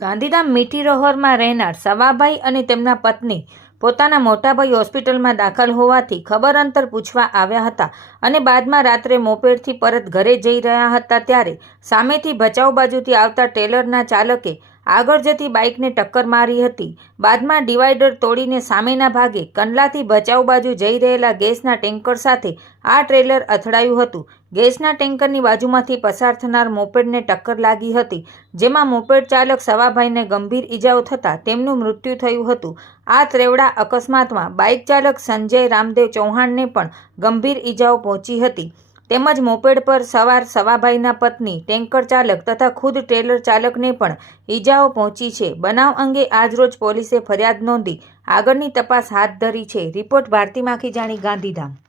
ગાંધીધામ મીઠી રોહરમાં રહેનાર સવાભાઈ અને તેમના પત્ની પોતાના મોટાભાઈ હોસ્પિટલમાં દાખલ હોવાથી ખબર અંતર પૂછવા આવ્યા હતા અને બાદમાં રાત્રે મોપેડથી પરત ઘરે જઈ રહ્યા હતા ત્યારે સામેથી ભચાઉ બાજુથી આવતા ટ્રેલરના ચાલકે આગળ જતી બાઇકને ટક્કર મારી હતી। બાદમાં ડિવાઈડર તોડીને સામેના ભાગે કંડલાથી ભચાઉ બાજુ જઈ રહેલા ગેસના ટેન્કર સાથે આ ટ્રેલર અથડાયું હતું। ગેસના ટેન્કરની બાજુમાંથી પસાર થનાર મોપેડને ટક્કર લાગી હતી, જેમાં મોપેડ ચાલક સવાભાઈને ગંભીર ઈજાઓ થતાં તેમનું મૃત્યુ થયું હતું। આ ત્રેવડા અકસ્માતમાં બાઇક ચાલક સંજય રામદેવ ચૌહાણને પણ ગંભીર ઈજાઓ પહોંચી હતી, તેમજ મોપેડ પર સવાર સવાભાઈના પત્ની, ટેન્કર ચાલક તથા ખુદ ટ્રેલર ચાલકને પણ ઈજાઓ પહોંચી છે। બનાવ અંગે આજરોજ પોલીસે ફરિયાદ નોંધી આગળની તપાસ હાથ ધરી છે। રિપોર્ટ ભારતી માખીજાણી, ગાંધીધામ।